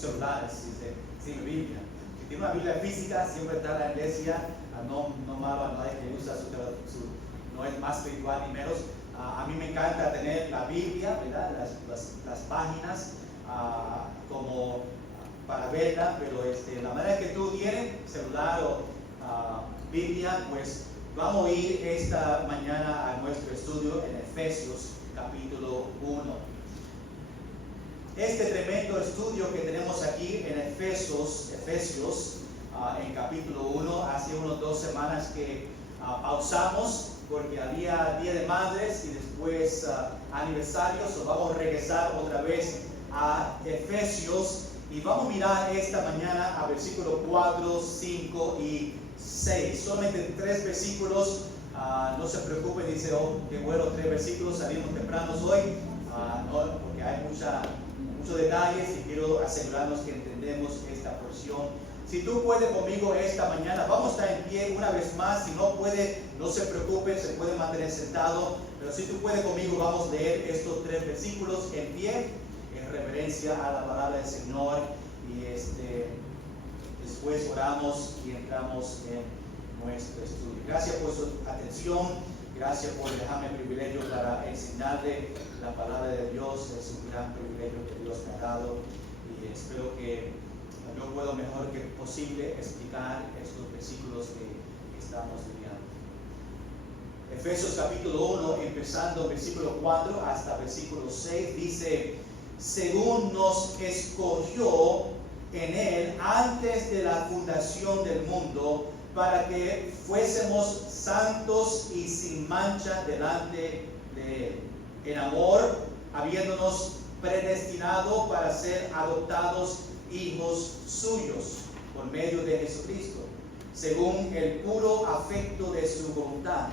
celulares, sin Biblia. Si tiene una Biblia física, siempre está en la iglesia, no hay que usar no es más espiritual ni menos. A mí me encanta tener la Biblia, ¿verdad? Las páginas como para verla, pero la manera que tú tienes, celular o Biblia, pues vamos a ir esta mañana a nuestro estudio en Efesios capítulo 1. Este tremendo estudio que tenemos aquí en Efesios en capítulo 1, hace unas 2 semanas que pausamos porque había Día de Madres y después aniversarios, vamos a regresar otra vez a Efesios y vamos a mirar esta mañana a versículos 4, 5 y 6, solamente 3 versículos, no se preocupe, dice, qué bueno, 3 versículos, salimos tempranos hoy, no, porque hay muchos detalles y quiero asegurarnos que entendemos esta porción. Si tú puedes conmigo esta mañana, vamos a estar en pie una vez más. Si no puede, no se preocupe, se puede mantener sentado. Pero si tú puedes conmigo, vamos a leer estos 3 versículos en pie, en reverencia a la palabra del Señor. Y después oramos y entramos en nuestro estudio. Gracias por su atención. Gracias por dejarme el privilegio para enseñarle la palabra de Dios. Es un gran privilegio que Dios me ha dado. Y espero que yo puedo mejor que posible explicar estos versículos que estamos estudiando. Efesios capítulo 1, empezando versículo 4 hasta versículo 6, dice: según nos escogió en Él antes de la fundación del mundo, para que fuésemos santos y sin mancha delante de Él, en amor, habiéndonos predestinado para ser adoptados hijos suyos por medio de Jesucristo, según el puro afecto de su voluntad,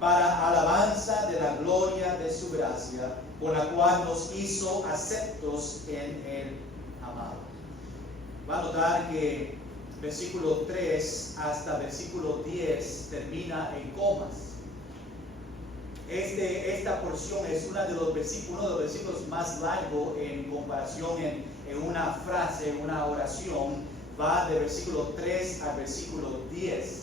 para alabanza de la gloria de su gracia, por la cual nos hizo aceptos en el amado. Va a notar que versículo 3 hasta versículo 10 termina en comas. Esta porción es uno de los versículos más largos en comparación en una frase, una oración. Va de versículo 3 al versículo 10.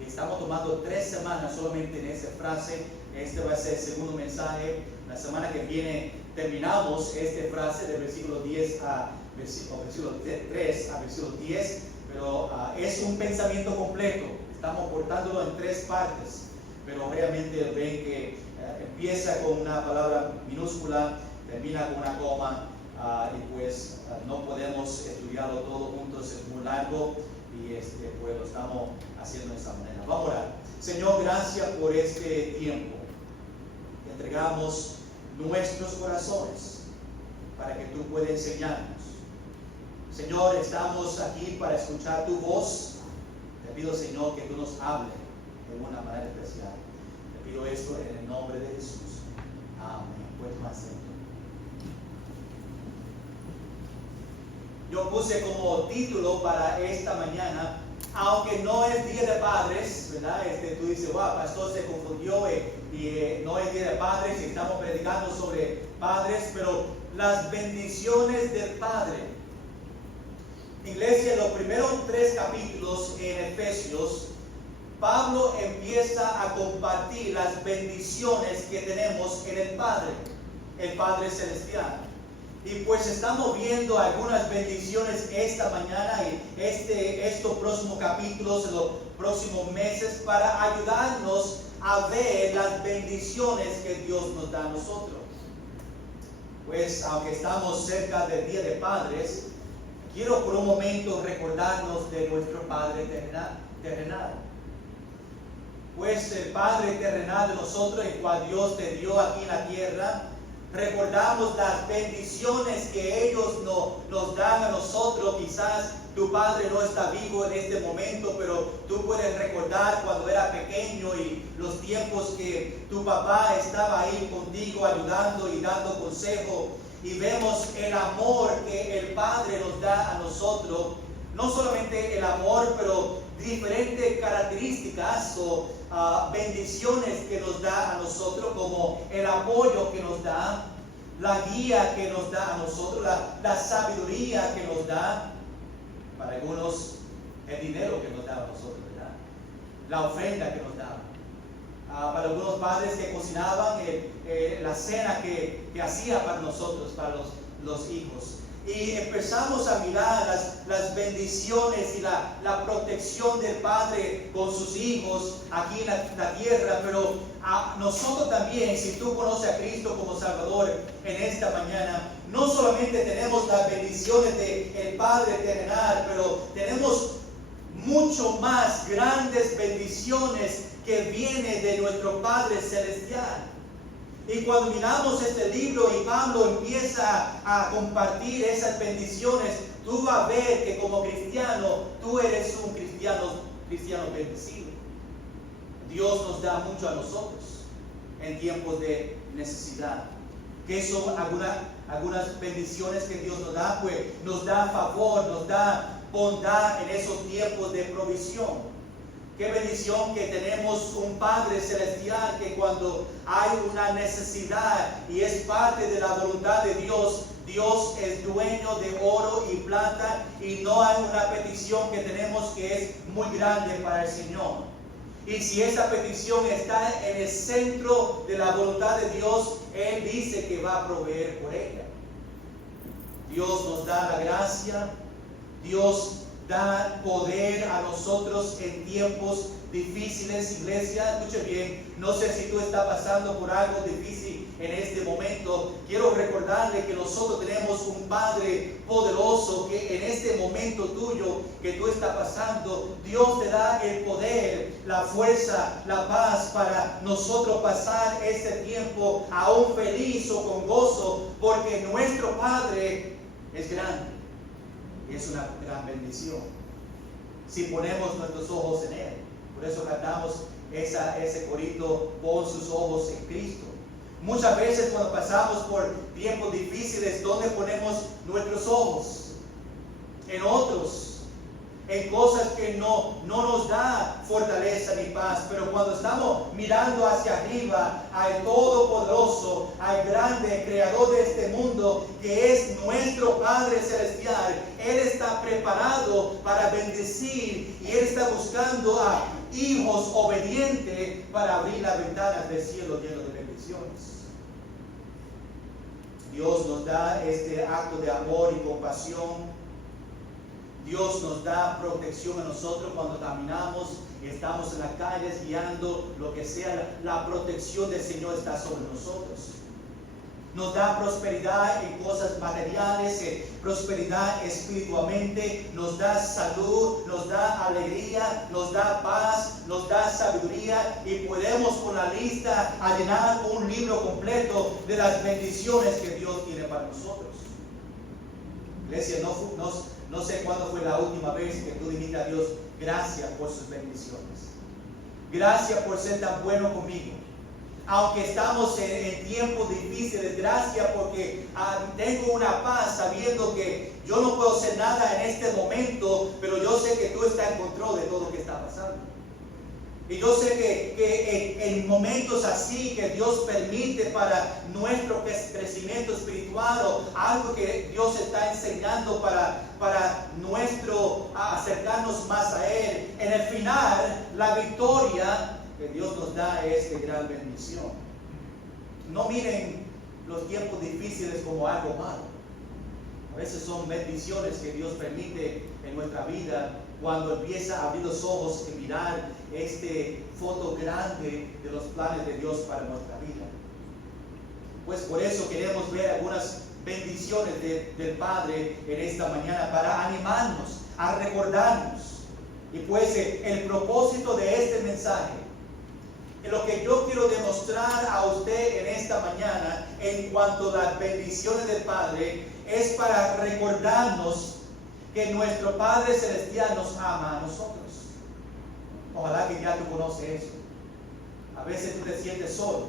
Y estamos tomando 3 semanas solamente en esta frase. Este va a ser el segundo mensaje. La semana que viene terminamos esta frase de versículo 10 a versículo 3 a versículo 10. Pero es un pensamiento completo. Estamos cortándolo en 3 partes. Pero obviamente ven que empieza con una palabra minúscula, termina con una coma, y pues no podemos estudiarlo todo juntos, es muy largo y pues lo estamos haciendo de esta manera. Vamos a orar. Señor, gracias por este tiempo. Te entregamos nuestros corazones para que tú puedas enseñarnos. Señor, estamos aquí para escuchar tu voz. Te pido, Señor, que tú nos hables de una manera especial. Te pido esto en el nombre de Jesús. Amén. Pues más asiento. Yo puse como título para esta mañana, aunque no es Día de Padres, ¿verdad? Tú dices, wow, pastor se confundió y no es Día de Padres y estamos predicando sobre padres, pero las bendiciones del Padre. Iglesia, en los primeros 3 capítulos en Efesios, Pablo empieza a compartir las bendiciones que tenemos en el Padre Celestial. Y pues estamos viendo algunas bendiciones esta mañana y estos próximos capítulos, en los próximos meses, para ayudarnos a ver las bendiciones que Dios nos da a nosotros. Pues aunque estamos cerca del Día de Padres, quiero por un momento recordarnos de nuestro Padre terrenal. Pues el Padre terrenal de nosotros, el cual Dios te dio aquí en la tierra, recordamos las bendiciones que ellos nos dan a nosotros. Quizás tu padre no está vivo en este momento, pero tú puedes recordar cuando era pequeño y los tiempos que tu papá estaba ahí contigo ayudando y dando consejo. Y vemos el amor que el Padre nos da a nosotros. No solamente el amor, pero diferentes características o bendiciones que nos da a nosotros, como el apoyo que nos da, la guía que nos da a nosotros, la sabiduría que nos da. Para algunos, el dinero que nos da a nosotros, ¿verdad? La ofrenda que nos da. Para algunos padres que cocinaban la cena que hacía para nosotros, para los hijos. Y empezamos a mirar las bendiciones y la protección del Padre con sus hijos aquí en la tierra. Pero nosotros también, si tú conoces a Cristo como Salvador en esta mañana, no solamente tenemos las bendiciones del Padre terrenal, pero tenemos mucho más grandes bendiciones que vienen de nuestro Padre celestial. Y cuando miramos este libro y Pablo empieza a compartir esas bendiciones, tú vas a ver que como cristiano, tú eres un cristiano bendecido. Dios nos da mucho a nosotros en tiempos de necesidad. ¿Qué son algunas bendiciones que Dios nos da? Pues nos da favor, nos da bondad en esos tiempos de provisión. Qué bendición que tenemos un Padre celestial que cuando hay una necesidad y es parte de la voluntad de Dios, Dios es dueño de oro y plata y no hay una petición que tenemos que es muy grande para el Señor. Y si esa petición está en el centro de la voluntad de Dios, Él dice que va a proveer por ella. Dios nos da la gracia, Dios da poder a nosotros en tiempos difíciles. Iglesia, escuche bien, no sé si tú estás pasando por algo difícil en este momento. Quiero recordarle que nosotros tenemos un Padre poderoso que en este momento tuyo que tú estás pasando, Dios te da el poder, la fuerza, la paz para nosotros pasar este tiempo aún feliz o con gozo, porque nuestro Padre es grande. Es una gran bendición si ponemos nuestros ojos en Él. Por eso cantamos ese corito, pon sus ojos en Cristo. Muchas veces cuando pasamos por tiempos difíciles, ¿dónde ponemos nuestros ojos? En otros, en cosas que no nos da fortaleza ni paz. Pero cuando estamos mirando hacia arriba al Todopoderoso, al grande Creador de este mundo, que es nuestro Padre Celestial, Él está preparado para bendecir y Él está buscando a hijos obedientes para abrir las ventanas del cielo lleno de bendiciones. Dios nos da este acto de amor y compasión. Dios nos da protección a nosotros cuando caminamos y estamos en las calles guiando, lo que sea, la protección del Señor está sobre nosotros. Nos da prosperidad en cosas materiales, prosperidad espiritualmente, nos da salud, nos da alegría, nos da paz, nos da sabiduría y podemos con la lista a llenar un libro completo de las bendiciones que Dios tiene para nosotros. Iglesia, no sé cuándo fue la última vez que tú dijiste a Dios, gracias por sus bendiciones. Gracias por ser tan bueno conmigo. Aunque estamos en tiempos difíciles, gracias porque tengo una paz sabiendo que yo no puedo hacer nada en este momento, pero yo sé que tú estás en control de todo lo que está pasando. Y yo sé que en momentos así que Dios permite para nuestro crecimiento espiritual o algo que Dios está enseñando para nuestro acercarnos más a Él, en el final la victoria que Dios nos da es de gran bendición. No miren los tiempos difíciles como algo malo. A veces son bendiciones que Dios permite en nuestra vida cuando empieza a abrir los ojos y mirar este foto grande de los planes de Dios para nuestra vida. Pues por eso queremos ver algunas bendiciones del Padre en esta mañana para animarnos, a recordarnos. Y pues el propósito de este mensaje, lo que yo quiero demostrar a usted en esta mañana en cuanto a las bendiciones del Padre es para recordarnos que nuestro Padre Celestial nos ama a nosotros. Ojalá que ya tú conoces eso. A veces tú te sientes solo.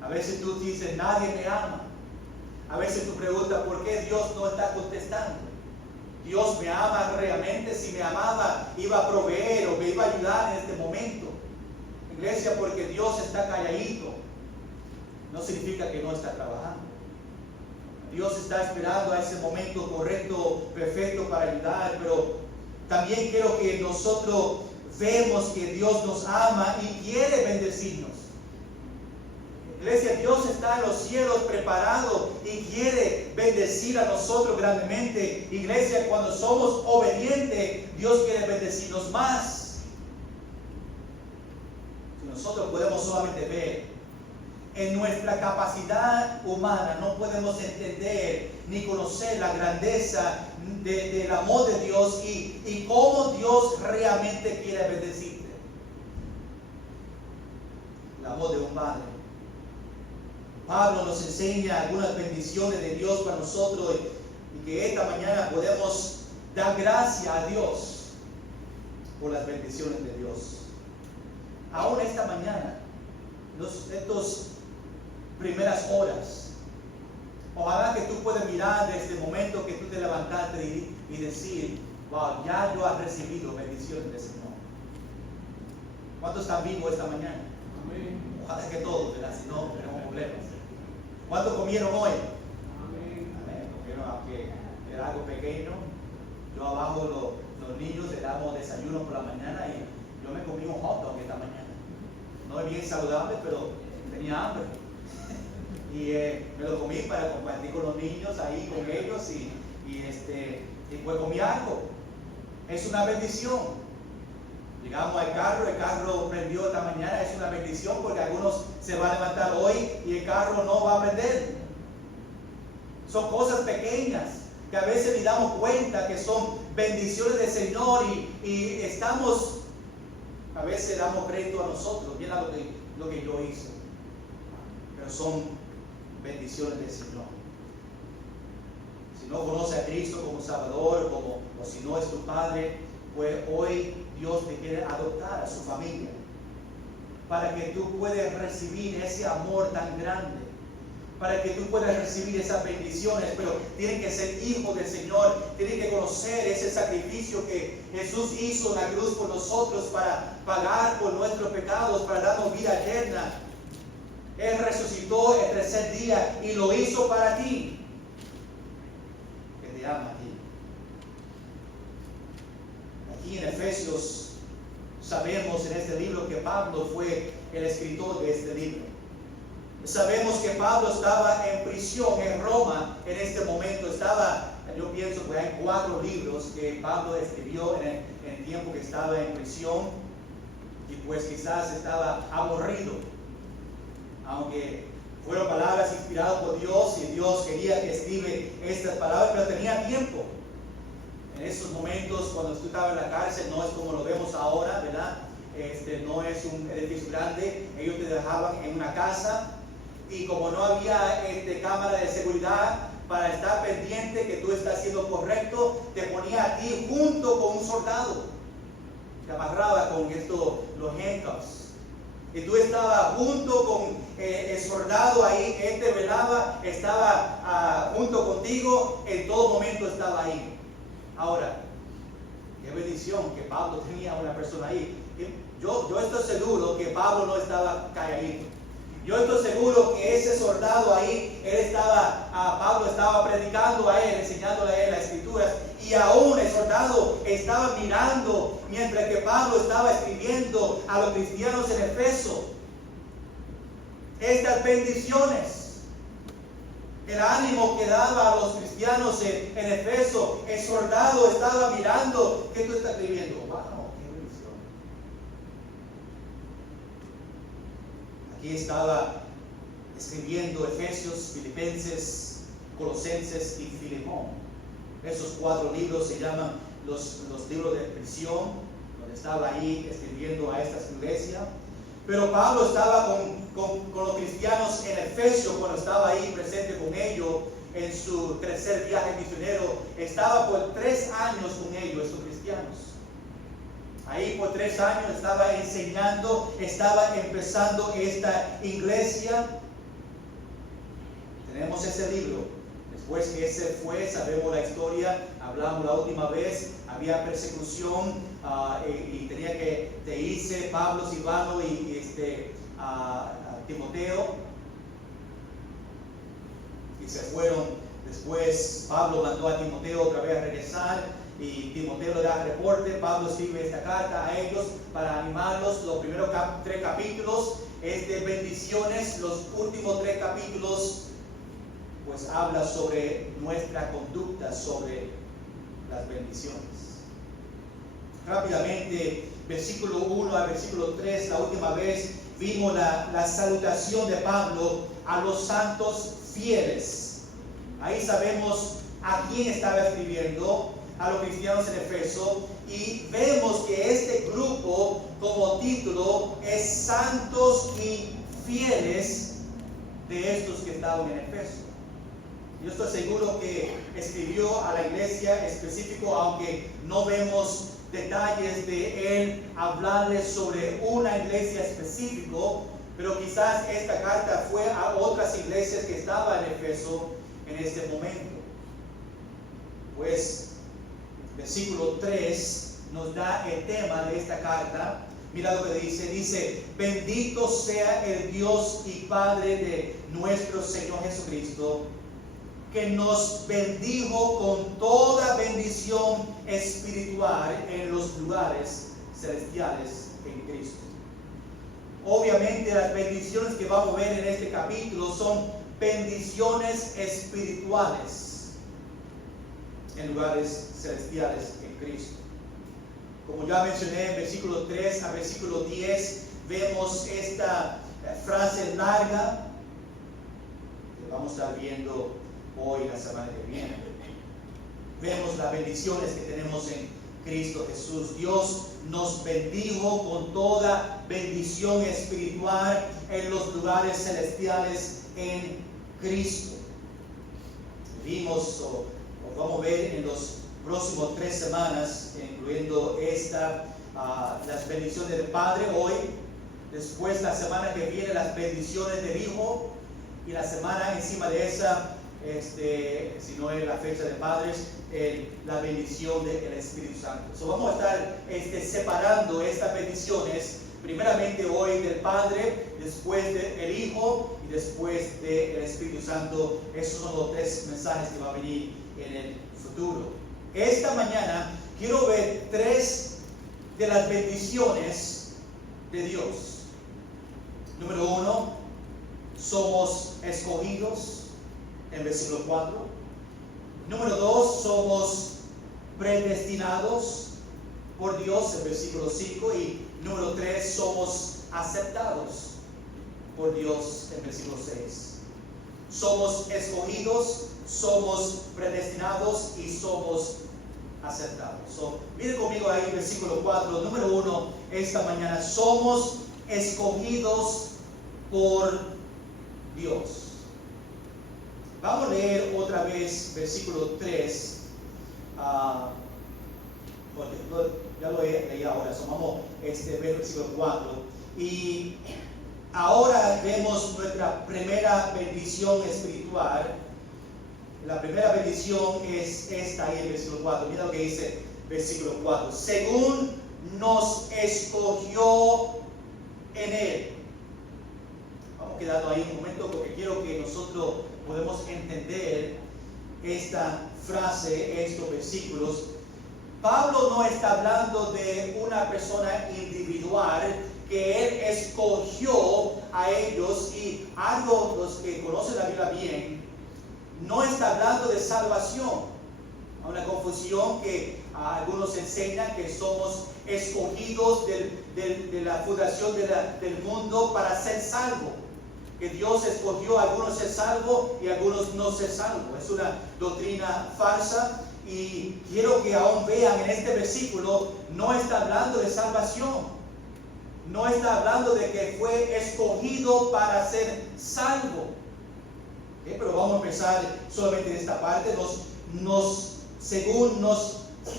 A veces tú dices, nadie me ama. A veces tú preguntas, ¿por qué Dios no está contestando? ¿Dios me ama realmente? Si me amaba, iba a proveer o me iba a ayudar en este momento. Iglesia, porque Dios está calladito, no significa que no está trabajando. Dios está esperando a ese momento correcto, perfecto para ayudar, pero también quiero que nosotros vemos que Dios nos ama y quiere bendecirnos. Iglesia, Dios está en los cielos preparado y quiere bendecir a nosotros grandemente. Iglesia, cuando somos obedientes, Dios quiere bendecirnos más. Si nosotros podemos solamente ver, en nuestra capacidad humana no podemos entender ni conocer la grandeza del amor de Dios y cómo Dios realmente quiere bendecirte. El amor de un padre. Pablo nos enseña algunas bendiciones de Dios para nosotros y que esta mañana podemos dar gracias a Dios por las bendiciones de Dios. Aún esta mañana, estas primeras horas, ojalá que tú puedas mirar desde el momento que tú te levantaste y decir, wow, ya yo he recibido bendiciones del Señor. ¿Cuántos están vivos esta mañana? Amén. Ojalá que todos, ¿verdad? Si no, tenemos problemas. ¿Cuántos comieron hoy? Amén. Amén. Comieron, aunque era algo pequeño. Yo abajo los niños le damos desayuno por la mañana y yo me comí un hot dog esta mañana. No es bien saludable, pero tenía hambre. Y me lo comí para compartir con los niños ahí, con ellos, y pues comí algo. Es una bendición. Llegamos al carro, el carro prendió esta mañana, es una bendición porque algunos se van a levantar hoy y el carro no va a prender. Son cosas pequeñas que a veces ni damos cuenta que son bendiciones del Señor y estamos, a veces damos crédito a nosotros, mira lo que yo hice. Pero son bendiciones del Señor. Si no conoce a Cristo como Salvador o si no es tu Padre, pues hoy Dios te quiere adoptar a su familia para que tú puedas recibir ese amor tan grande, para que tú puedas recibir esas bendiciones, pero tienen que ser hijos del Señor, tienen que conocer ese sacrificio que Jesús hizo en la cruz por nosotros para pagar por nuestros pecados, para darnos vida eterna. Él resucitó el tercer día y lo hizo para ti, que te ama a ti. Aquí en Efesios sabemos en este libro que Pablo fue el escritor de este libro. Sabemos que Pablo estaba en prisión en Roma en este momento. Yo pienso que hay 4 libros que Pablo escribió en el tiempo que estaba en prisión y pues quizás estaba aburrido. Aunque fueron palabras inspiradas por Dios y Dios quería que escribe estas palabras, pero tenía tiempo. En esos momentos, cuando tú estabas en la cárcel, no es como lo vemos ahora, ¿verdad? No es un edificio grande, ellos te dejaban en una casa y como no había cámara de seguridad para estar pendiente que tú estás haciendo correcto, te ponía a ti junto con un soldado, te amarraba con los handcuffs. Y tú estabas junto con el soldado ahí, él te velaba, estaba junto contigo, en todo momento estaba ahí. Ahora, qué bendición que Pablo tenía una persona ahí. Yo estoy seguro que Pablo no estaba calladito. Yo estoy seguro que ese soldado ahí, Pablo estaba predicando a él, enseñándole a él las escrituras, y aún el soldado estaba mirando mientras que Pablo estaba escribiendo a los cristianos en Efeso estas bendiciones. El ánimo que daba a los cristianos en Efeso, el soldado estaba mirando, ¿qué tú estás escribiendo? ¡Wow! ¡Qué bendición! Aquí estaba escribiendo Efesios, Filipenses, Colosenses y Filemón. Esos 4 libros se llaman los libros de prisión, donde estaba ahí escribiendo a estas iglesias. Pero Pablo estaba con los cristianos en Efesios cuando estaba ahí presente con ellos en su tercer viaje misionero. Estaba por 3 años con ellos, estos cristianos. Ahí por 3 años estaba enseñando, estaba empezando esta iglesia. Tenemos ese libro. Después que ese fue, sabemos la historia, hablamos la última vez, había persecución y tenía que irse Pablo, Silvano y Timoteo, y se fueron Después Pablo mandó a Timoteo otra vez a regresar y Timoteo le da reporte. Pablo escribe esta carta a ellos para animarlos. Los primeros 3 capítulos es de bendiciones. Los últimos 3 capítulos pues habla sobre nuestra conducta, sobre las bendiciones. Rápidamente, versículo 1 al versículo 3, la última vez vimos la salutación de Pablo a los santos fieles. Ahí sabemos a quién estaba escribiendo, a los cristianos en Efeso, y vemos que este grupo como título es santos y fieles de estos que estaban en Efeso. Yo estoy seguro que escribió a la iglesia específico, aunque no vemos detalles de él hablarles sobre una iglesia específico, pero quizás esta carta fue a otras iglesias que estaban en Efeso en este momento. Pues versículo 3 nos da el tema de esta carta. Mira lo que dice, bendito sea el Dios y Padre de nuestro Señor Jesucristo, que nos bendijo con toda bendición espiritual en los lugares celestiales en Cristo. Obviamente las bendiciones que vamos a ver en este capítulo son bendiciones espirituales en lugares celestiales en Cristo. Como ya mencioné, en versículo 3 a versículo 10 vemos esta frase larga que vamos a estar viendo hoy, la semana que viene. Vemos las bendiciones que tenemos en Cristo Jesús. Dios nos bendijo con toda bendición espiritual en los lugares celestiales en Cristo. Vimos, o vamos a ver en los próximos 3 semanas, incluyendo las bendiciones del Padre hoy, después la semana que viene las bendiciones del Hijo, y la semana encima de esa, si no es la fecha de padres, la bendición del Espíritu Santo. Vamos a estar separando estas bendiciones, primeramente hoy del Padre, después del Hijo y después del Espíritu Santo. Esos son los 3 mensajes que van a venir en el futuro. Esta mañana quiero ver 3 de las bendiciones de Dios. Número 1, somos escogidos, en versículo 4. Número 2, somos predestinados por Dios, en versículo 5. Y número 3, somos aceptados por Dios, en versículo 6. Somos escogidos, somos predestinados y somos aceptados. Miren conmigo ahí, versículo 4. Número 1, esta mañana, somos escogidos por Dios. Vamos a leer otra vez versículo 3. Ya lo leí ahora. Vamos a ver versículo 4. Y ahora vemos nuestra primera bendición espiritual. La primera bendición es esta ahí en versículo 4. Mira lo que dice versículo 4. Según nos escogió en Él. Vamos quedando ahí un momento porque quiero que nosotros podemos entender esta frase, estos versículos. Pablo no está hablando de una persona individual que él escogió a ellos, y algo, los que conocen la Biblia bien, no está hablando de salvación. Hay una confusión que algunos enseñan que somos escogidos de la fundación del mundo para ser salvos. Que Dios escogió a algunos ser salvos y a algunos no ser salvos. Es una doctrina falsa, y quiero que aún vean en este versículo, no está hablando de salvación. No está hablando de que fue escogido para ser salvo. Pero vamos a empezar solamente de esta parte.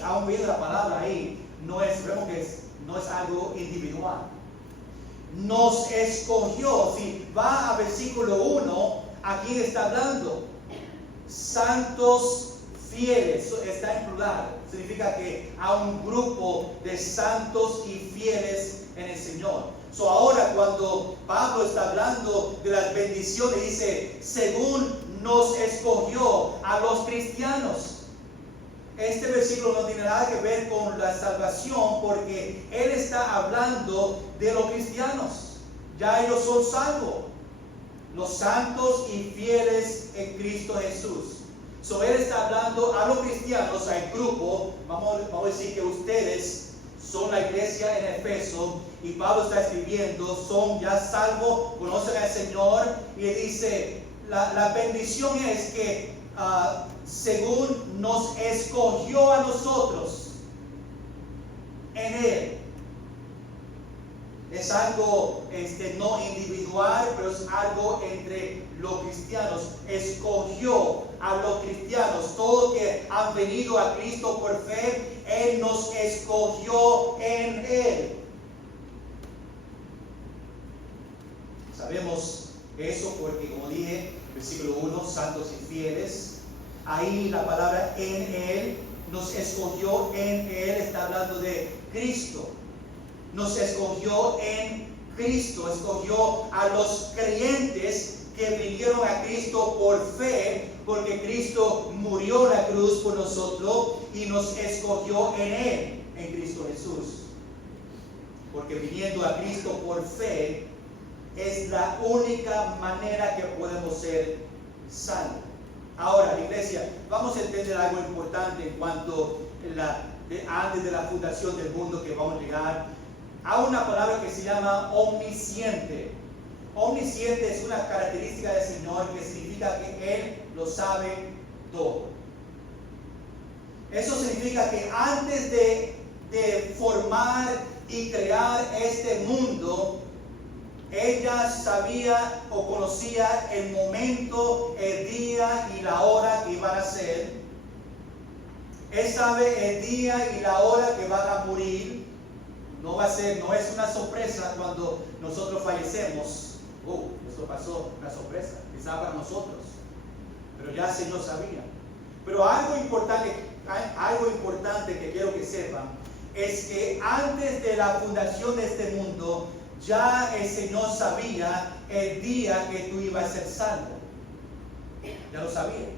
Aún viendo la palabra ahí, vemos que no es algo individual. Nos escogió. Si va a versículo 1, ¿a quién está hablando? Santos fieles. Está en plural. Significa que hay un grupo de santos y fieles en el Señor. Ahora cuando Pablo está hablando de las bendiciones, dice, según nos escogió a los cristianos. Este versículo no tiene nada que ver con la salvación, porque Él está hablando de los cristianos. Ya ellos son salvos, los santos y fieles en Cristo Jesús. Él está hablando a los cristianos, al grupo. Vamos a decir que ustedes son la iglesia en Efeso, y Pablo está escribiendo, son ya salvos, conocen al Señor, y dice, la bendición es que según nos escogió a nosotros en Él. Es algo no individual, pero es algo entre los cristianos. Escogió a los cristianos, todos que han venido a Cristo por fe, Él nos escogió en Él. Sabemos eso porque, como dije, versículo 1, santos y fieles. Ahí la palabra en Él, nos escogió en Él, está hablando de Cristo. Nos escogió en Cristo, escogió a los creyentes que vinieron a Cristo por fe, porque Cristo murió en la cruz por nosotros y nos escogió en Él, en Cristo Jesús. Porque viniendo a Cristo por fe es la única manera que podemos ser salvos. Ahora, iglesia, vamos a entender algo importante en cuanto antes de la fundación del mundo, que vamos a llegar a una palabra que se llama omnisciente. Omnisciente es una característica del Señor que significa que Él lo sabe todo. Eso significa que antes de formar y crear este mundo, ella sabía o conocía el momento, el día y la hora que iban a ser. Él sabe el día y la hora que van a morir. No es una sorpresa cuando nosotros fallecemos. Esto pasó, una sorpresa, quizá para nosotros. Pero ya el Señor sabía. Pero algo importante que quiero que sepan es que antes de la fundación de este mundo, ya el Señor sabía el día que tú ibas a ser salvo. Ya lo sabía.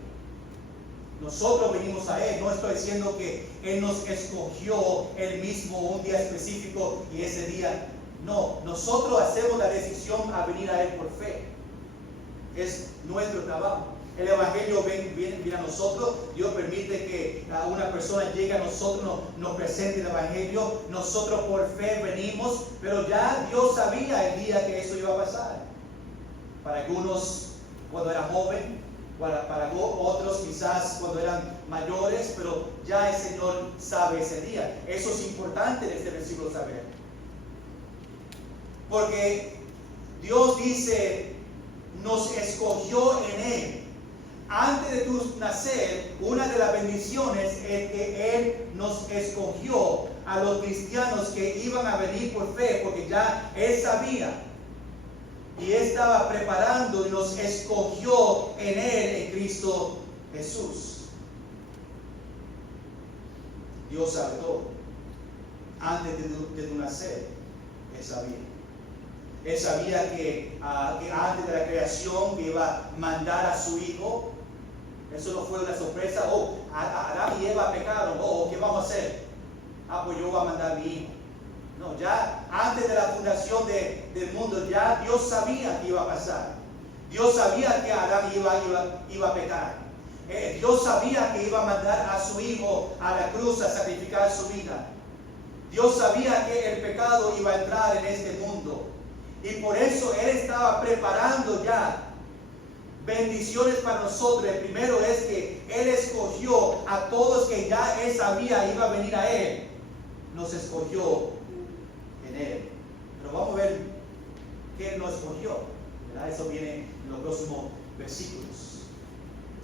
Nosotros venimos a Él. No estoy diciendo que Él nos escogió Él mismo un día específico y ese día. No, nosotros hacemos la decisión a venir a Él por fe. Es nuestro trabajo. El Evangelio viene a nosotros. Dios permite que una persona llegue a nosotros, nos presente el Evangelio. Nosotros por fe venimos, pero ya Dios sabía el día que eso iba a pasar. Para algunos cuando era joven, para otros quizás cuando eran mayores, pero ya el Señor sabe ese día. Eso es importante en este versículo saber. Porque Dios dice, nos escogió en Él. Antes de tu nacer, una de las bendiciones es que Él nos escogió a los cristianos que iban a venir por fe, porque ya Él sabía. Y Él estaba preparando y nos escogió en Él, en Cristo Jesús. Dios sabe todo. Antes de tu nacer, Él sabía. Él sabía que antes de la creación que iba a mandar a su Hijo. Eso no fue una sorpresa. Adán y Eva pecaron. ¿Qué vamos a hacer? Pues yo voy a mandar a mi hijo. No, ya antes de la fundación del mundo, ya Dios sabía que iba a pasar. Dios sabía que Adán iba a pecar. Dios sabía que iba a mandar a su hijo a la cruz a sacrificar su vida. Dios sabía que el pecado iba a entrar en este mundo. Y por eso Él estaba preparando ya bendiciones para nosotros. El primero es que Él escogió a todos que ya Él sabía iba a venir a Él. Nos escogió en Él. Pero vamos a ver qué Él nos escogió, ¿verdad? Eso viene en los próximos versículos.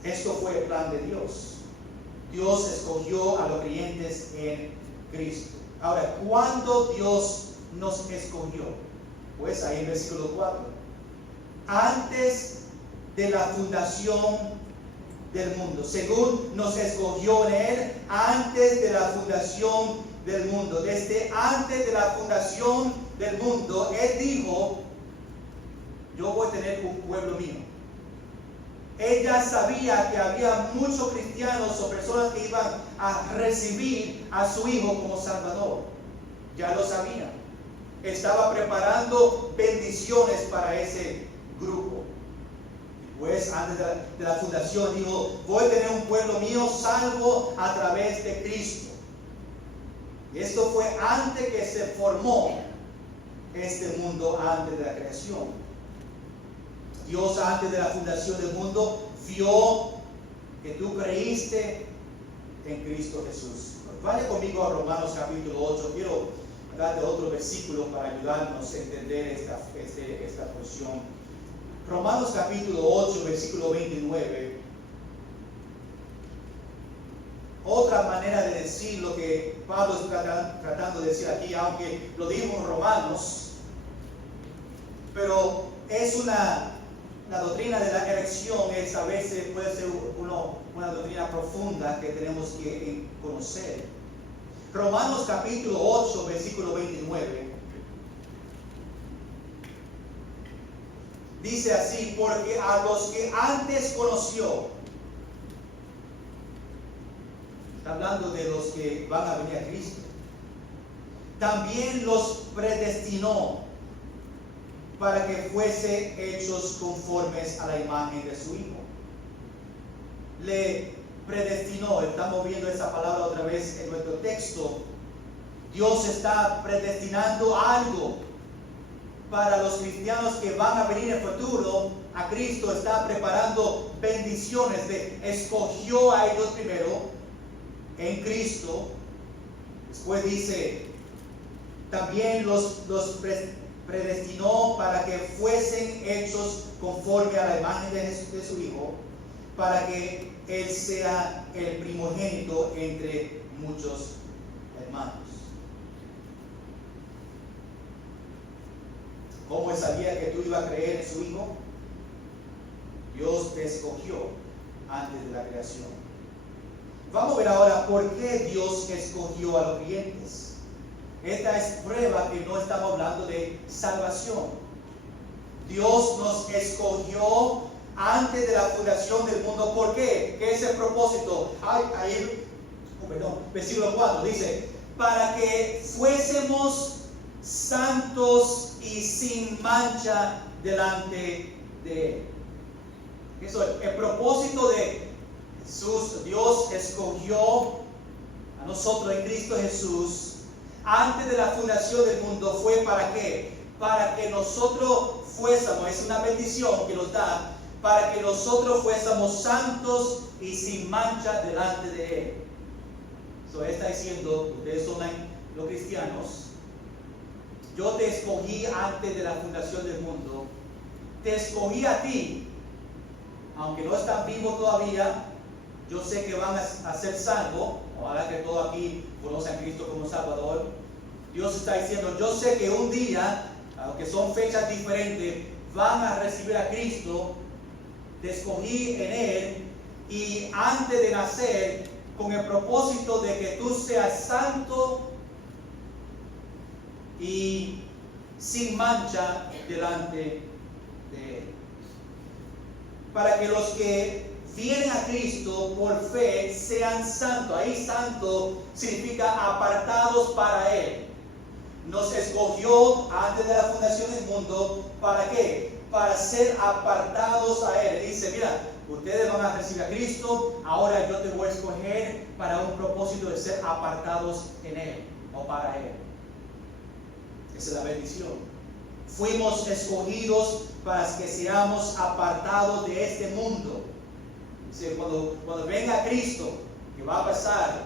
Esto fue el plan de Dios. Dios escogió a los creyentes en Cristo. Ahora, ¿cuándo Dios nos escogió? Pues ahí en versículo 4. Antes de la fundación del mundo. Según nos escogió en Él antes de la fundación del mundo. Desde antes de la fundación del mundo, Él dijo, yo voy a tener un pueblo mío. ella sabía que había muchos cristianos o personas que iban a recibir a su hijo como Salvador. Ya lo sabía. Estaba preparando bendiciones para ese grupo. Pues antes de la fundación dijo, voy a tener un pueblo mío salvo a través de Cristo. Y esto fue antes que se formó este mundo, antes de la creación. Dios antes de la fundación del mundo vio que tú creíste en Cristo Jesús. Vaya conmigo a Romanos capítulo 8. Quiero darte otro versículo para ayudarnos a entender esta porción. Romanos capítulo 8, versículo 29. Otra manera de decir lo que Pablo está tratando de decir aquí, aunque lo dijo en Romanos, pero es la doctrina de la elección, a veces puede ser una doctrina profunda que tenemos que conocer. Romanos capítulo 8, versículo 29. Dice así, porque a los que antes conoció, está hablando de los que van a venir a Cristo, también los predestinó para que fuese hechos conformes a la imagen de su Hijo. Le predestinó, estamos viendo esa palabra otra vez en nuestro texto. Dios está predestinando algo para los cristianos que van a venir en el futuro. A Cristo está preparando bendiciones. Escogió a ellos primero en Cristo. Después dice, también los predestinó para que fuesen hechos conforme a la imagen de su Hijo, para que Él sea el primogénito entre muchos hermanos. ¿Cómo sabía que tú ibas a creer en su Hijo? Dios te escogió antes de la creación. Vamos a ver ahora por qué Dios escogió a los creyentes. Esta es prueba que no estamos hablando de salvación. Dios nos escogió antes de la fundación del mundo. ¿Por qué? ¿Qué es el propósito? Versículo 4 dice, para que fuésemos santos y sin mancha delante de Él. Eso es el propósito de Jesús. Dios escogió a nosotros en Cristo Jesús antes de la fundación del mundo. ¿Fue para qué? Para que nosotros fuésemos, es una bendición que nos da, para que nosotros fuésemos santos y sin mancha delante de Él. Eso está diciendo, ustedes son los cristianos, yo te escogí antes de la fundación del mundo, te escogí a ti, aunque no están vivos todavía, yo sé que van a ser salvos. Ojalá que todos aquí conozcan a Cristo como Salvador. Dios está diciendo, yo sé que un día, aunque son fechas diferentes, van a recibir a Cristo. Te escogí en Él, y antes de nacer, con el propósito de que tú seas santo y sin mancha delante de Él. Para que los que vienen a Cristo por fe sean santos. Ahí santo significa apartados para Él. Nos escogió antes de la fundación del mundo. ¿Para qué? Para ser apartados a Él. Dice, mira, ustedes van a recibir a Cristo, ahora yo te voy a escoger para un propósito de ser apartados en Él o para Él. Esa es la bendición. Fuimos escogidos para que seamos apartados de este mundo. Cuando venga Cristo, ¿qué va a pasar?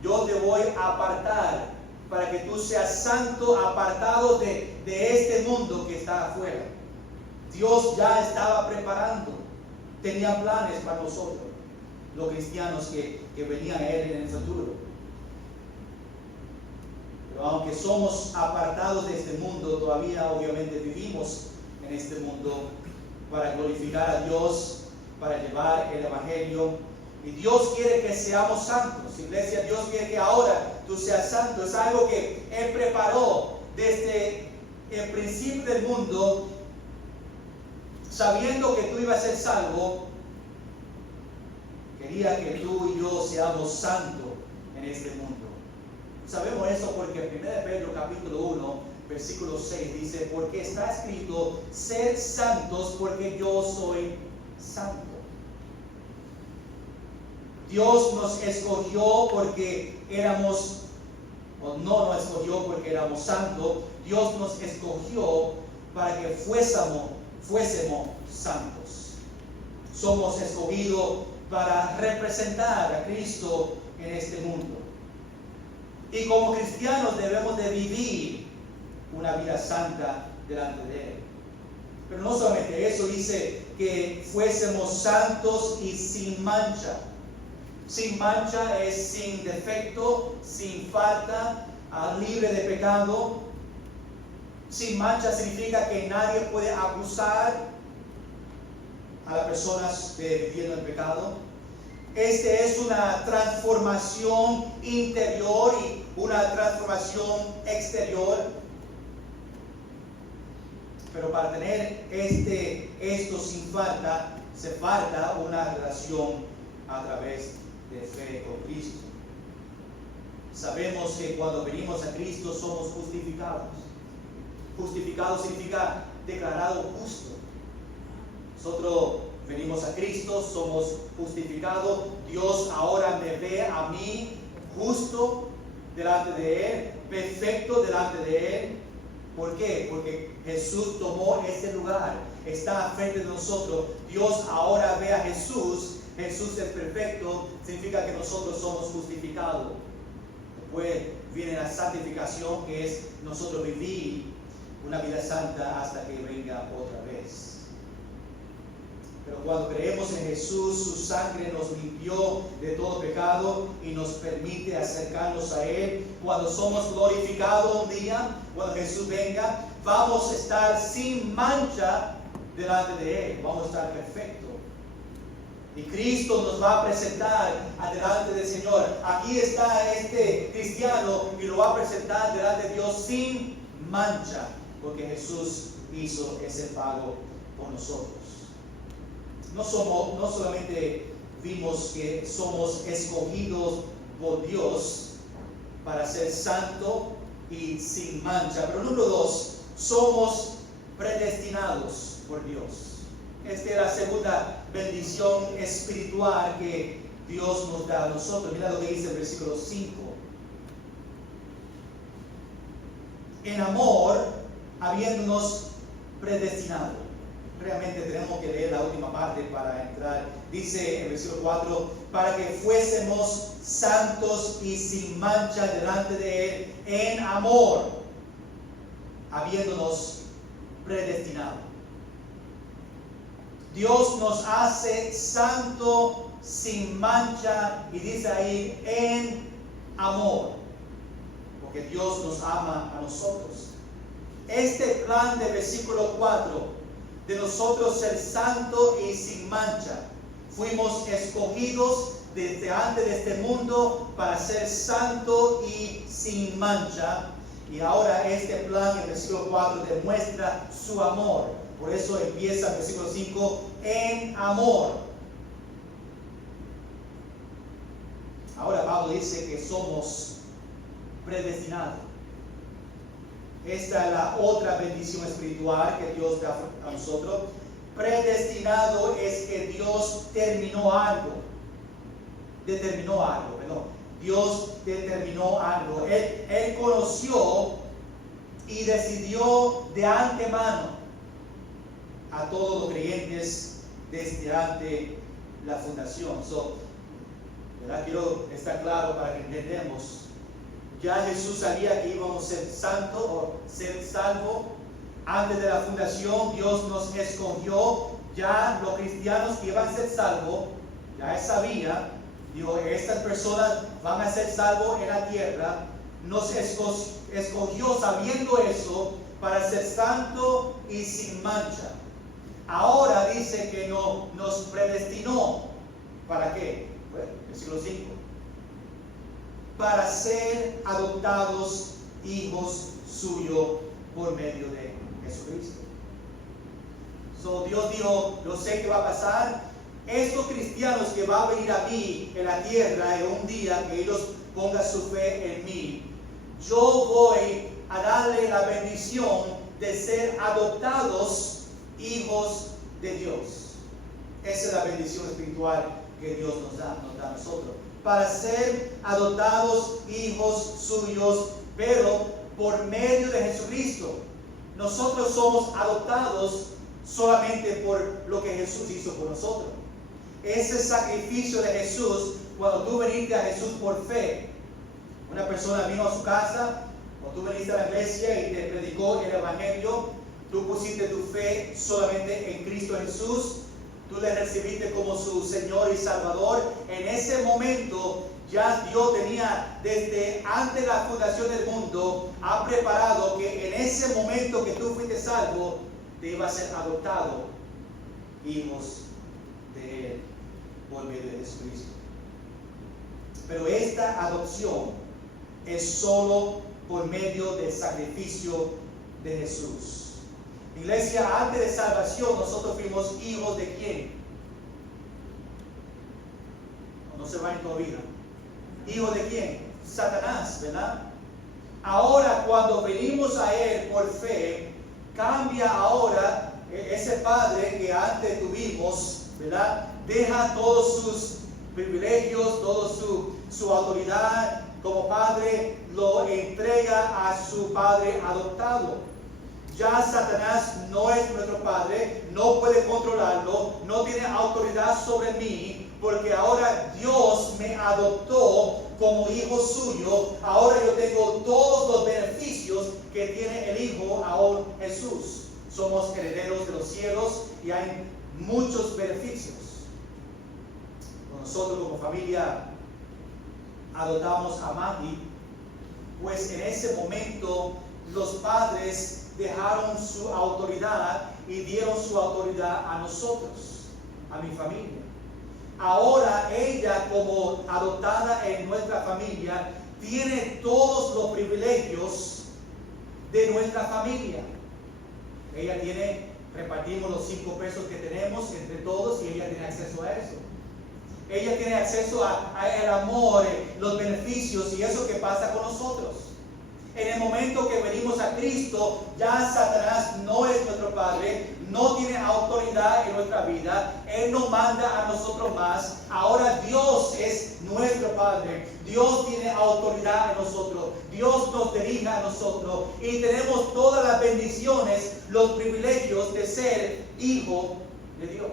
Yo te voy a apartar para que tú seas santo, apartado de este mundo que está afuera. Dios ya estaba preparando, tenía planes para nosotros, los cristianos que venían a Él en el futuro. Pero aunque somos apartados de este mundo, todavía obviamente vivimos en este mundo para glorificar a Dios, para llevar el Evangelio. Y Dios quiere que seamos santos. Iglesia, Dios quiere que ahora tú seas santo. Es algo que Él preparó desde el principio del mundo. sabiendo que tú ibas a ser salvo, quería que tú y yo seamos santos en este mundo. Sabemos eso porque 1 Pedro capítulo 1, versículo 6 dice, porque está escrito, sed santos porque yo soy santo. Dios nos escogió porque éramos, o no nos escogió porque éramos santos, Dios nos escogió para que fuésemos santos. Somos escogidos para representar a Cristo en este mundo. Y como cristianos debemos de vivir una vida santa delante de Él. Pero no solamente eso, dice que fuésemos santos y sin mancha. Sin mancha es sin defecto, sin falta, libre de pecado. Sin mancha significa que nadie puede acusar a las personas de viviendo en pecado. Este es una transformación interior y una transformación exterior. Pero para tener esto sin falta, se falta una relación a través de fe con Cristo. Sabemos que cuando venimos a Cristo somos justificados. Justificado significa declarado justo. Nosotros venimos a Cristo, somos justificados. Dios ahora me ve a mí justo delante de Él, perfecto delante de Él. ¿Por qué? Porque Jesús tomó ese lugar, está frente de nosotros. Dios ahora ve a Jesús. Jesús es perfecto, significa que nosotros somos justificados. Después viene la santificación, que es nosotros vivir una vida santa hasta que venga otra vez. Pero cuando creemos en Jesús, su sangre nos limpió de todo pecado y nos permite acercarnos a Él. Cuando somos glorificados un día, cuando Jesús venga, vamos a estar sin mancha delante de Él. Vamos a estar perfectos. Y Cristo nos va a presentar delante del Señor. Aquí está este cristiano y lo va a presentar delante de Dios sin mancha, porque Jesús hizo ese pago por nosotros. No solamente vimos que somos escogidos por Dios para ser santo y sin mancha, pero número 2, somos predestinados por Dios. Esta es la segunda bendición espiritual que Dios nos da a nosotros. Mira lo que dice el versículo 5. En amor, habiéndonos predestinado. Realmente tenemos que leer la última parte para entrar. Dice en el versículo 4, para que fuésemos santos y sin mancha delante de Él en amor, habiéndonos predestinado. Dios nos hace santo, sin mancha, y dice ahí, en amor, porque Dios nos ama a nosotros. Este plan de versículo 4, de nosotros ser santo y sin mancha, fuimos escogidos desde antes de este mundo para ser santo y sin mancha, y ahora este plan en el versículo 4 demuestra su amor. Por eso empieza el versículo 5, en amor. Ahora Pablo dice que somos predestinados. Esta es la otra bendición espiritual que Dios da a nosotros. Predestinado es que Dios determinó algo. Dios determinó algo. Él conoció y decidió de antemano a todos los creyentes desde antes la fundación. Quiero estar claro para que entendamos. Ya Jesús sabía que íbamos a ser santos o ser salvos. Antes de la fundación, Dios nos escogió. Ya los cristianos que iban a ser salvos, ya Él sabía. Dijo, estas personas van a ser salvos en la tierra. Nos escogió sabiendo eso para ser santo y sin mancha. Ahora dice que nos predestinó. ¿Para qué? Bueno, versículo 5. Para ser adoptados hijos suyos por medio de Jesucristo. So, Dios dijo, yo sé que va a pasar. Estos cristianos que van a venir a mí en la tierra en un día que ellos pongan su fe en mí, yo voy a darle la bendición de ser adoptados hijos de Dios. Esa es la bendición espiritual que Dios nos da a nosotros. Para ser adoptados hijos suyos, pero por medio de Jesucristo. Nosotros somos adoptados solamente por lo que Jesús hizo por nosotros. Ese sacrificio de Jesús, cuando tú viniste a Jesús por fe, una persona vino a su casa, o tú viniste a la iglesia y te predicó el evangelio, tú pusiste tu fe solamente en Cristo Jesús, tú le recibiste como su Señor y Salvador. En ese momento ya Dios tenía, desde antes de la fundación del mundo, ha preparado que en ese momento que tú fuiste salvo, te iba a ser adoptado hijos de Él por medio de Jesucristo. Pero esta adopción es solo por medio del sacrificio de Jesús. Iglesia, antes de salvación nosotros fuimos hijos de ¿quién? No se vayan todavía. ¿Hijo de quién? Satanás, ¿verdad? Ahora cuando venimos a Él por fe, cambia ahora ese padre que antes tuvimos, ¿verdad? Deja todos sus privilegios, toda su autoridad como padre, lo entrega a su padre adoptado. Ya Satanás no es nuestro padre, no puede controlarlo, no tiene autoridad sobre mí, porque ahora Dios me adoptó como hijo suyo. Ahora yo tengo todos los beneficios que tiene el Hijo, ahora Jesús. Somos herederos de los cielos y hay muchos beneficios. Nosotros como familia adoptamos a Maggie, pues en ese momento los padres dejaron su autoridad y dieron su autoridad a nosotros, a mi familia. Ahora ella, como adoptada en nuestra familia, tiene todos los privilegios de nuestra familia. Ella tiene, repartimos los 5 pesos que tenemos entre todos y ella tiene acceso a eso. Ella tiene acceso al amor, los beneficios y eso que pasa con nosotros. En el momento que venimos a Cristo, ya Satanás no es nuestro padre, no tiene autoridad en nuestra vida, Él no manda a nosotros más. Ahora Dios es nuestro Padre, Dios tiene autoridad en nosotros, Dios nos dirige a nosotros y tenemos todas las bendiciones, los privilegios de ser hijo de Dios.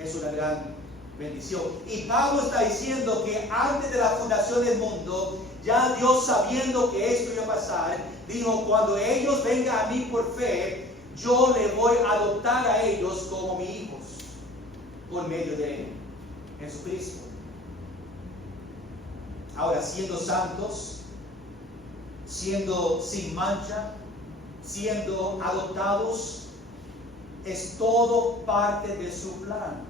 Es una gran bendición. Y Pablo está diciendo que antes de la fundación del mundo, ya Dios, sabiendo que esto iba a pasar, dijo, cuando ellos vengan a mí por fe, yo le voy a adoptar a ellos como mis hijos, por medio de Él, Jesucristo. Ahora, siendo santos, siendo sin mancha, siendo adoptados, es todo parte de su plan.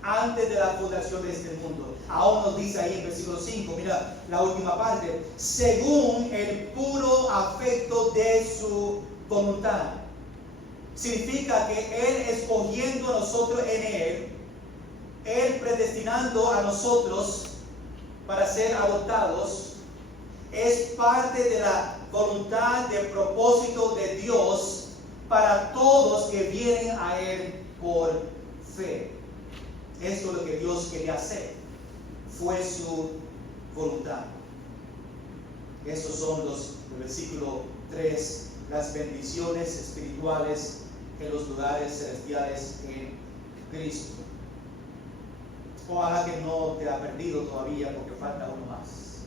Antes de la fundación de este mundo. Aún nos dice ahí en versículo 5, mira la última parte, según el puro afecto de su voluntad. Significa que Él escogiendo a nosotros en Él predestinando a nosotros para ser adoptados, es parte de la voluntad, del propósito de Dios para todos que vienen a Él por fe. Esto es lo que Dios quería hacer. Fue su voluntad. Estos son los versículo 3, las bendiciones espirituales en los lugares celestiales en Cristo. Ojalá que no te ha perdido todavía porque falta uno más.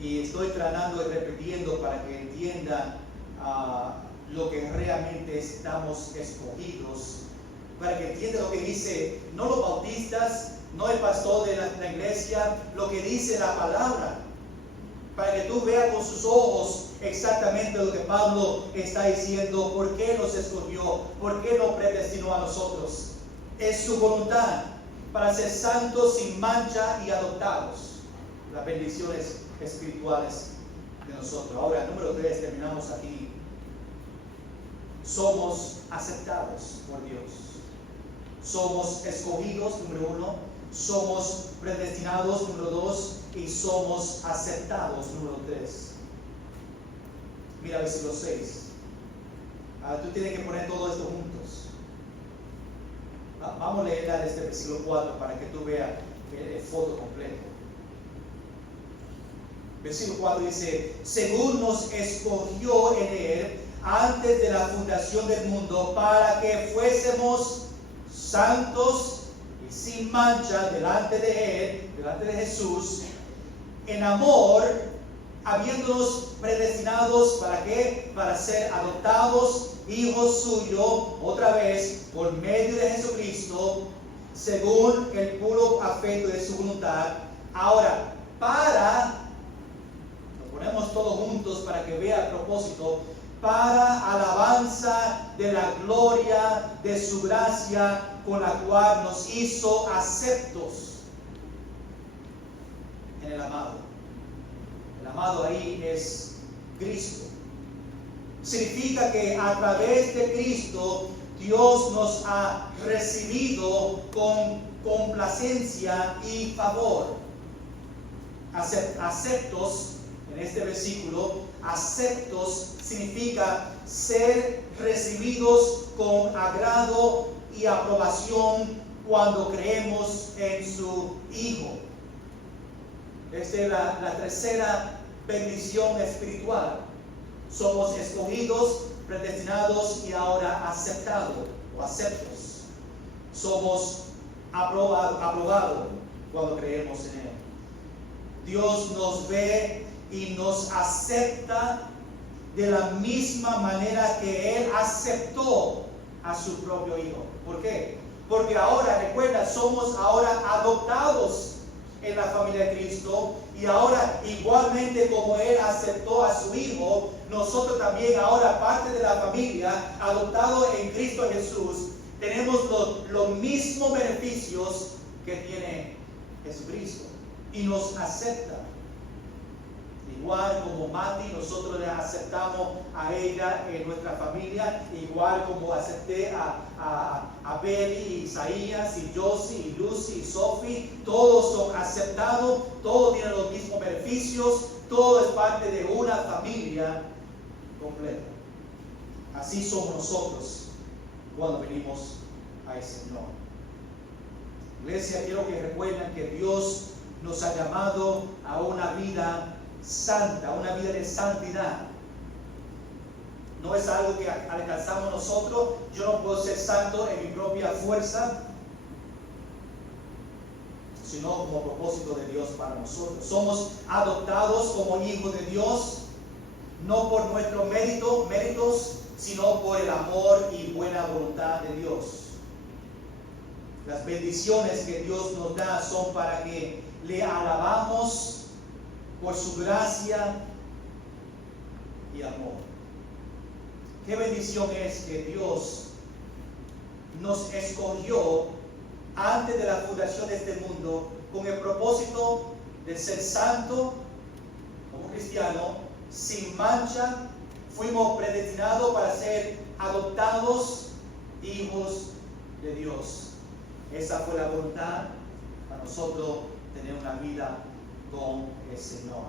Y estoy tratando y repitiendo para que entiendan lo que realmente estamos escogidos. Para que entiendan lo que dice, no los bautistas, no el pastor de la iglesia, lo que dice la palabra. Para que tú veas con sus ojos exactamente lo que Pablo está diciendo, por qué nos escogió, por qué nos predestinó a nosotros. Es su voluntad para ser santos, sin mancha y adoptados. Las bendiciones espirituales de nosotros. Ahora, número 3, terminamos aquí. somos aceptados por Dios. Somos escogidos, número 1. Somos predestinados, número 2. Y somos aceptados, número 3. Mira versículo 6. Tú tienes que poner todo esto juntos. Vamos a leer este versículo 4 para que tú veas el foto completo. Versículo 4 dice: según nos escogió en Él antes de la fundación del mundo, para que fuésemos santos y sin mancha delante de Él, delante de Jesús, en amor, habiéndonos predestinados, ¿para qué? Para ser adoptados hijos suyos, otra vez, por medio de Jesucristo, según el puro afecto de su voluntad. Ahora, lo ponemos todos juntos para que vea el propósito, para alabanza de la gloria de su gracia, con la cual nos hizo aceptos en el amado. El amado ahí es Cristo. Significa que a través de Cristo Dios nos ha recibido con complacencia y favor. Aceptos, en este versículo, aceptos significa ser recibidos con agrado y aprobación cuando creemos en su Hijo. Esta es la tercera bendición espiritual. Somos escogidos, predestinados y ahora aceptados o aceptos. Somos aprobados cuando creemos en Él. Dios nos ve y nos acepta de la misma manera que Él aceptó a su propio Hijo. ¿Por qué? Porque ahora, recuerda, somos ahora adoptados en la familia de Cristo, y ahora igualmente como Él aceptó a su Hijo, nosotros también ahora, parte de la familia, adoptados en Cristo Jesús, tenemos los mismos beneficios que tiene Jesucristo, y nos acepta. Igual como Mati, nosotros le aceptamos a ella en nuestra familia, igual como acepté a Betty, Isaías, y Josie, y Lucy, y Sophie, todos son aceptados, todos tienen los mismos beneficios, todo es parte de una familia completa. Así somos nosotros cuando venimos al Señor. Iglesia, quiero que recuerden que Dios nos ha llamado a una vida santa, una vida de santidad. No es algo que alcanzamos nosotros. Yo no puedo ser santo en mi propia fuerza, sino como propósito de Dios para nosotros. Somos adoptados como hijos de Dios, no por nuestros méritos, sino por el amor y buena voluntad de Dios. Las bendiciones que Dios nos da son para que le alabamos por su gracia y amor. Qué bendición es que Dios nos escogió antes de la fundación de este mundo con el propósito de ser santo como cristiano, sin mancha. Fuimos predestinados para ser adoptados hijos de Dios. Esa fue la voluntad para nosotros tener una vida con el Señor.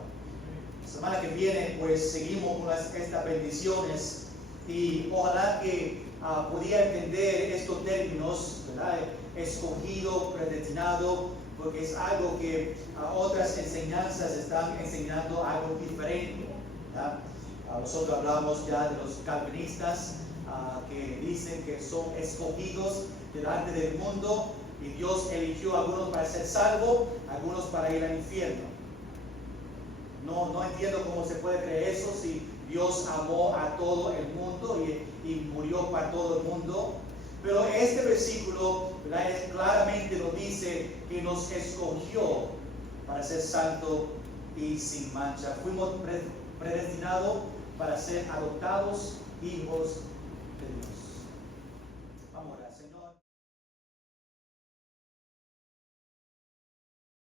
La semana que viene pues seguimos con estas bendiciones, y ojalá que pudiera entender estos términos, ¿verdad? Escogido, predestinado, porque es algo que otras enseñanzas están enseñando algo diferente, ¿verdad? Nosotros hablamos ya de los calvinistas que dicen que son escogidos delante del mundo, y Dios eligió a algunos para ser salvos, algunos para ir al infierno. No entiendo cómo se puede creer eso si Dios amó a todo el mundo y murió para todo el mundo. Pero este versículo, ¿verdad?, claramente nos dice que nos escogió para ser santo y sin mancha. Fuimos predestinados para ser adoptados hijos de Dios.